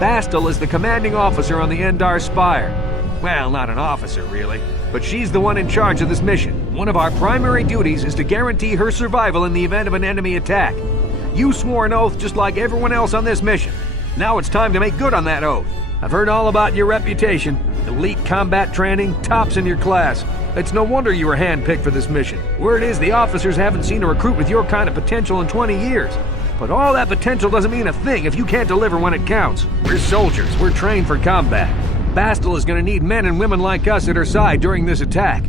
Bastilla is the commanding officer on the Endar Spire. Well, not an officer, really, but she's the one in charge of this mission. One of our primary duties is to guarantee her survival in the event of an enemy attack. You swore an oath just like everyone else on this mission. Now it's time to make good on that oath. I've heard all about your reputation. Elite combat training, tops in your class. It's no wonder you were handpicked for this mission. Word is the officers haven't seen a recruit with your kind of potential in 20 years. But all that potential doesn't mean a thing if you can't deliver when it counts. We're soldiers. We're trained for combat. Bastilla's gonna need men and women like us at her side during this attack.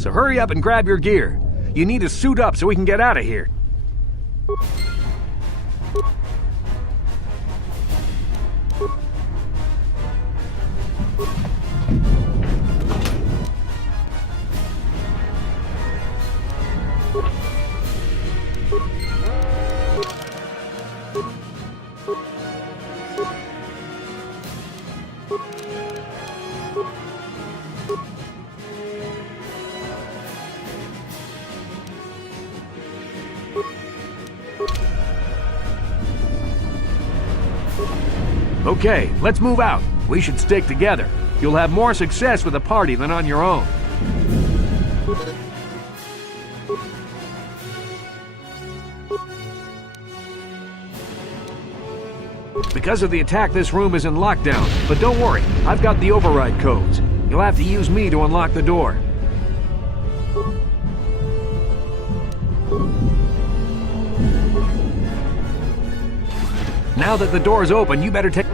So hurry up and grab your gear. You need to suit up so we can get out of here. Okay, let's move out. We should stick together. You'll have more success with a party than on your own. Because of the attack, this room is in lockdown. But don't worry, I've got the override codes. You'll have to use me to unlock the door. Now that the door's open, you better take...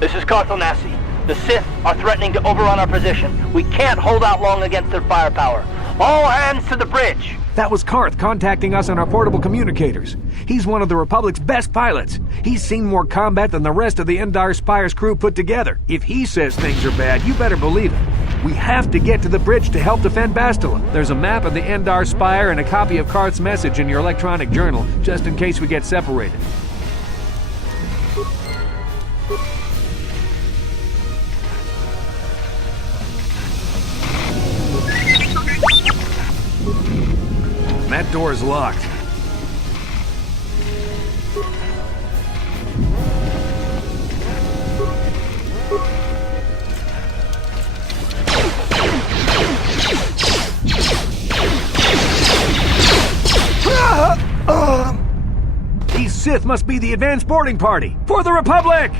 This is Carthanasi. The Sith are threatening to overrun our position. We can't hold out long against their firepower. All hands to the bridge! That was Karth contacting us on our portable communicators. He's one of the Republic's best pilots. He's seen more combat than the rest of the Endar Spire's crew put together. If he says things are bad, you better believe it. We have to get to the bridge to help defend Bastilla. There's a map of the Endar Spire and a copy of Karth's message in your electronic journal, just in case we get separated. That door is locked. These Sith must be the advanced boarding party for the Republic!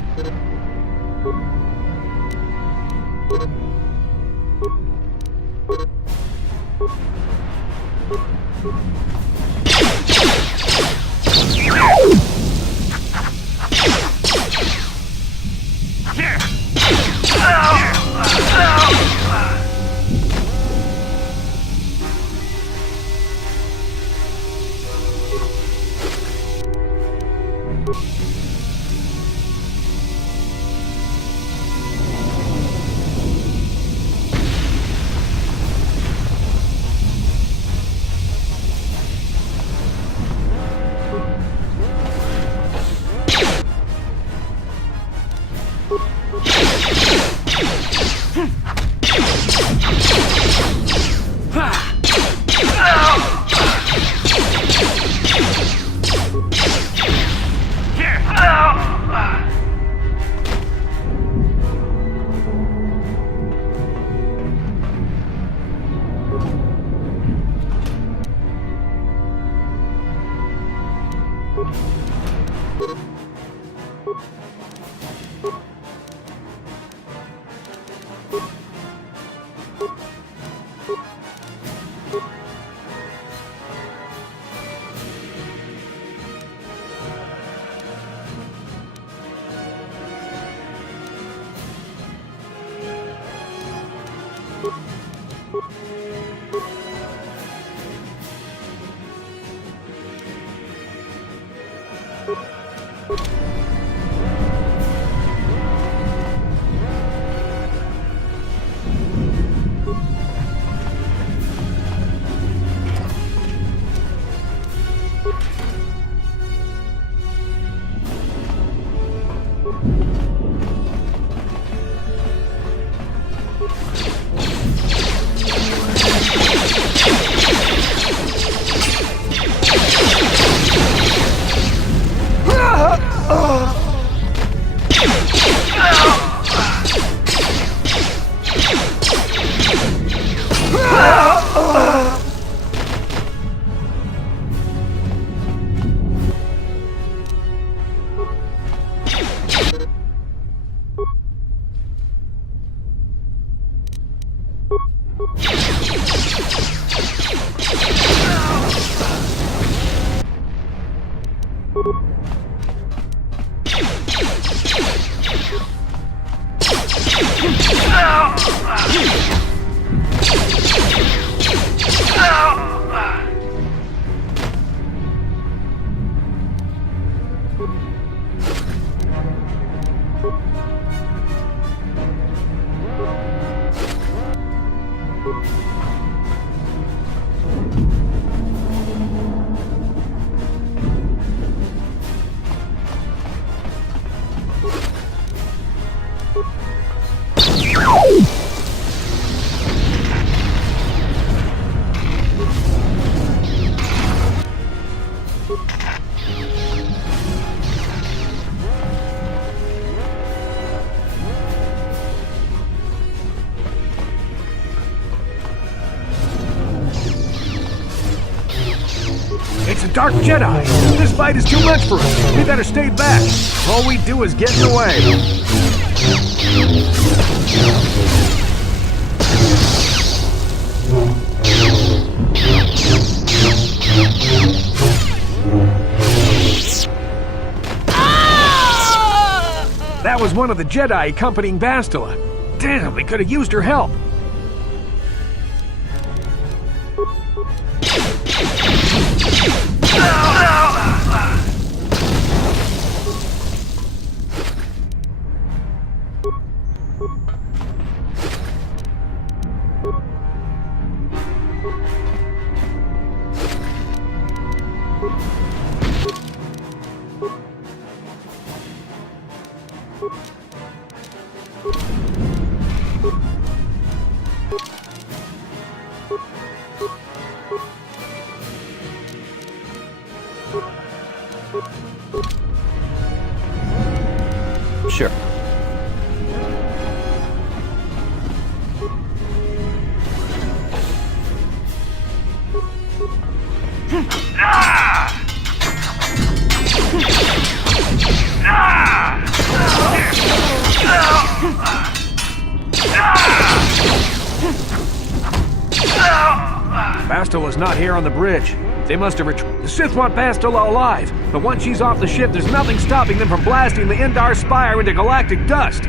It's a dark Jedi! This fight is too much for us! We better stay back! All we do is get in the way! That was one of the Jedi accompanying Bastilla. Damn, we could have used her help! Sure. Bastilla's not here on the bridge. They must have The Sith want Bastilla alive, but once she's off the ship, there's nothing stopping them from blasting the Endar Spire into galactic dust.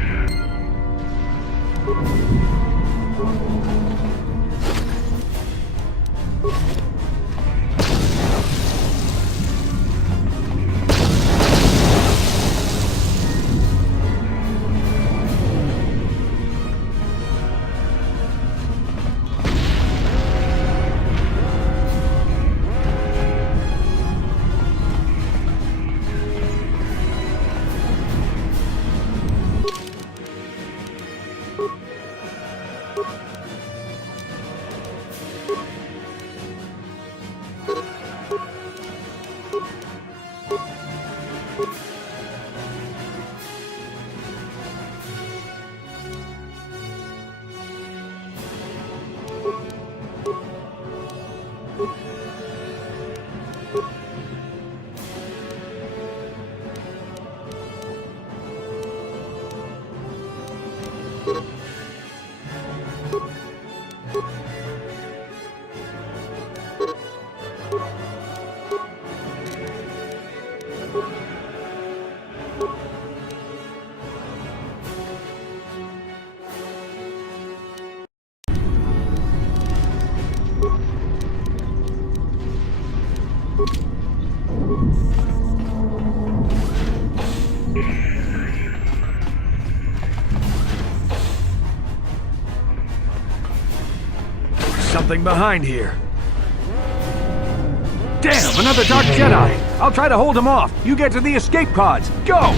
Something behind here. Damn, another dark Jedi! I'll try to hold him off. You get to the escape pods. Go!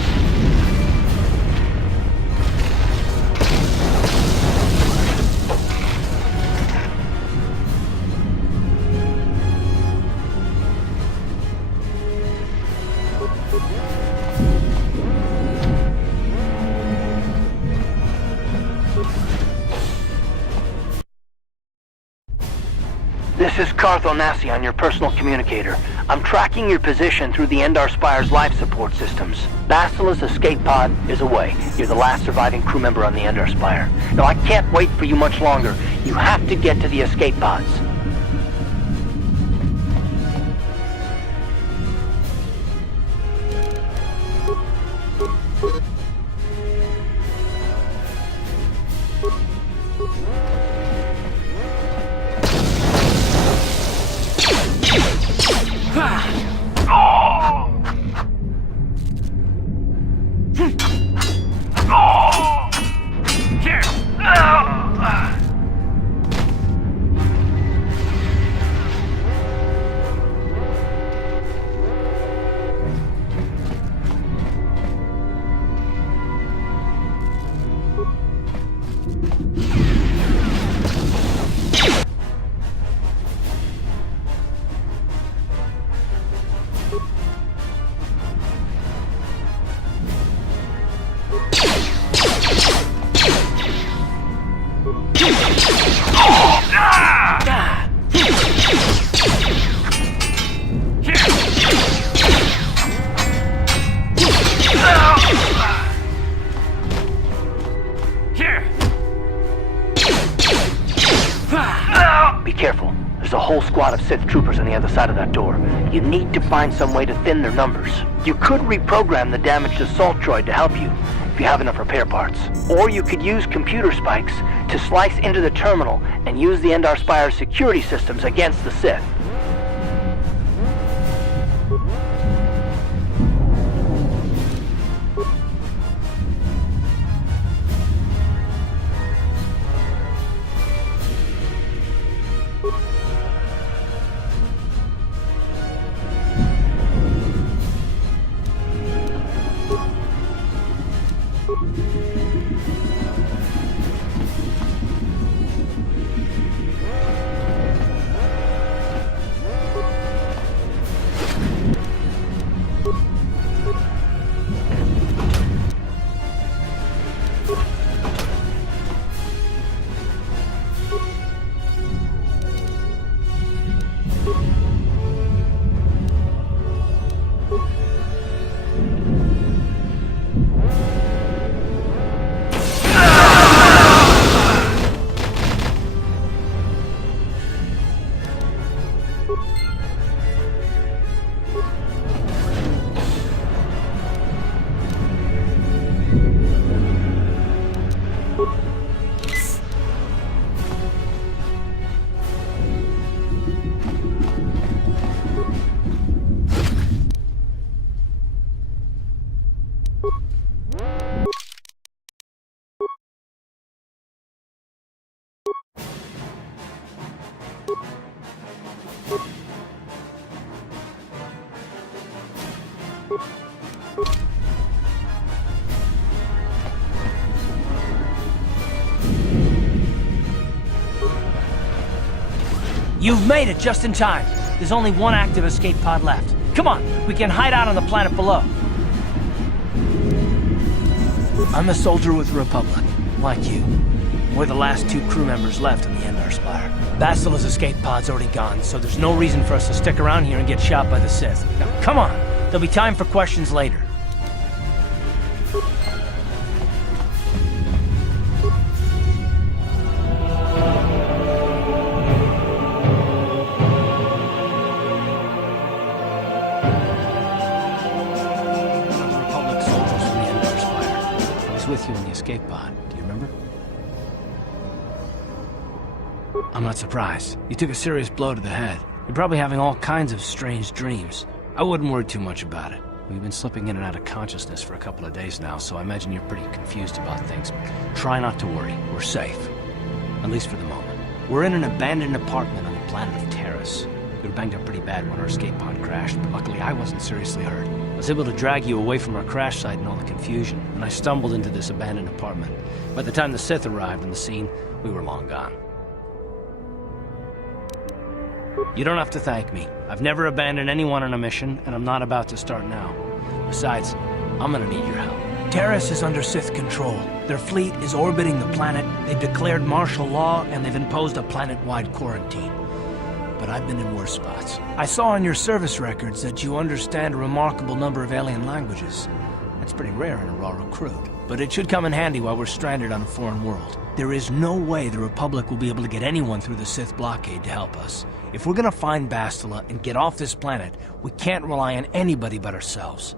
This is Carth Onasi on your personal communicator. I'm tracking your position through the Endar Spire's life support systems. Bastilla's escape pod is away. You're the last surviving crew member on the Endar Spire. Now, I can't wait for you much longer. You have to get to the escape pods. Be careful. There's a whole squad of Sith troopers on the other side of that door. You need to find some way to thin their numbers. You could reprogram the damaged assault droid to help you, if you have enough repair parts. Or you could use computer spikes to slice into the terminal and use the Endar Spire's security systems against the Sith. You've made it just in time. There's only one active escape pod left. Come on, we can hide out on the planet below. I'm a soldier with the Republic, like you. We're the last two crew members left in the Endar Spire. Bastilla's escape pod's already gone, so there's no reason for us to stick around here and get shot by the Sith. Now, come on! There'll be time for questions later. With you in the escape pod. Do you remember? I'm not surprised. You took a serious blow to the head. You're probably having all kinds of strange dreams. I wouldn't worry too much about it. We've been slipping in and out of consciousness for a couple of days now, so I imagine you're pretty confused about things. Try not to worry. We're safe. At least for the moment. We're in an abandoned apartment on the planet of Terrace. We were banged up pretty bad when our escape pod crashed, but luckily I wasn't seriously hurt. I was able to drag you away from our crash site and all the confusion, and I stumbled into this abandoned apartment. By the time the Sith arrived on the scene, we were long gone. You don't have to thank me. I've never abandoned anyone on a mission, and I'm not about to start now. Besides, I'm gonna need your help. Terrace is under Sith control. Their fleet is orbiting the planet, they've declared martial law, and they've imposed a planet-wide quarantine. but I've been in worse spots. I saw on your service records that you understand a remarkable number of alien languages. That's pretty rare in a raw recruit, but it should come in handy while we're stranded on a foreign world. There is no way the Republic will be able to get anyone through the Sith blockade to help us. If we're gonna find Bastilla and get off this planet, we can't rely on anybody but ourselves.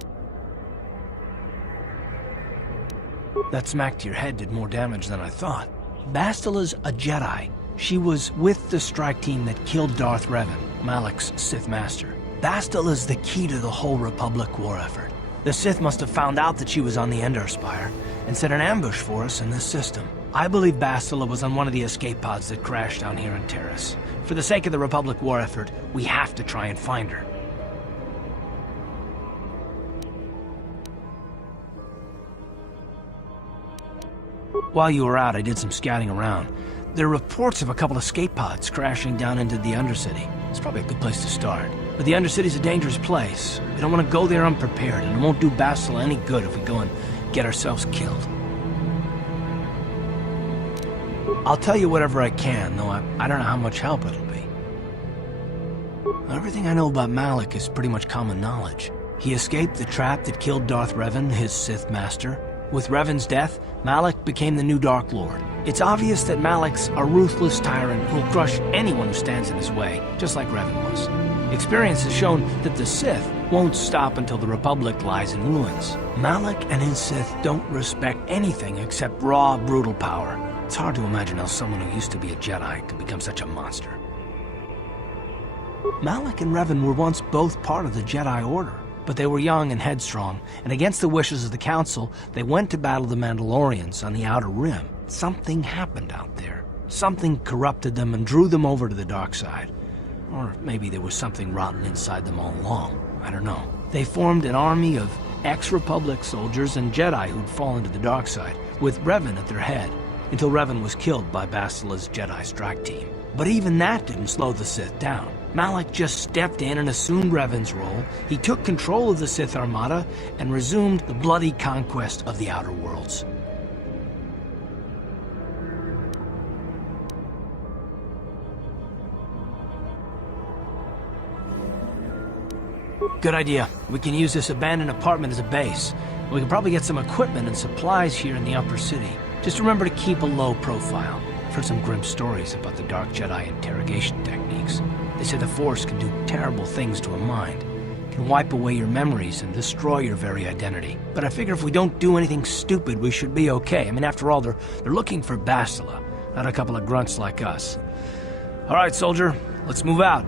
That smack to your head did more damage than I thought. Bastilla's a Jedi. She was with the strike team that killed Darth Revan, Malak's Sith master. Bastilla's the key to the whole Republic war effort. The Sith must have found out that she was on the Endar Spire and set an ambush for us in this system. I believe Bastilla was on one of the escape pods that crashed down here in Terrace. For the sake of the Republic war effort, we have to try and find her. While you were out, I did some scouting around. There are reports of a couple escape pods crashing down into the Undercity. It's probably a good place to start. But the Undercity's a dangerous place. We don't want to go there unprepared, and it won't do Bastilla any good if we go and get ourselves killed. I'll tell you whatever I can, though I don't know how much help it'll be. Everything I know about Malak is pretty much common knowledge. He escaped the trap that killed Darth Revan, his Sith master. With Revan's death, Malak became the new Dark Lord. It's obvious that Malak's a ruthless tyrant who'll crush anyone who stands in his way, just like Revan was. Experience has shown that the Sith won't stop until the Republic lies in ruins. Malak and his Sith don't respect anything except raw, brutal power. It's hard to imagine how someone who used to be a Jedi could become such a monster. Malak and Revan were once both part of the Jedi Order, but they were young and headstrong, and against the wishes of the Council, they went to battle the Mandalorians on the Outer Rim. Something happened out there. Something corrupted them and drew them over to the dark side. Or maybe there was something rotten inside them all along. I don't know. They formed an army of ex-Republic soldiers and Jedi who'd fallen to the dark side, with Revan at their head, until Revan was killed by Bastilla's Jedi strike team. But even that didn't slow the Sith down. Malak just stepped in and assumed Revan's role. He took control of the Sith Armada and resumed the bloody conquest of the Outer Worlds. Good idea. We can use this abandoned apartment as a base. We can probably get some equipment and supplies here in the upper city. Just remember to keep a low profile. I've heard some grim stories about the Dark Jedi interrogation techniques. They say the Force can do terrible things to a mind. It can wipe away your memories and destroy your very identity. But I figure if we don't do anything stupid, we should be okay. I mean, after all, they're looking for Bastilla, not a couple of grunts like us. All right, soldier, let's move out.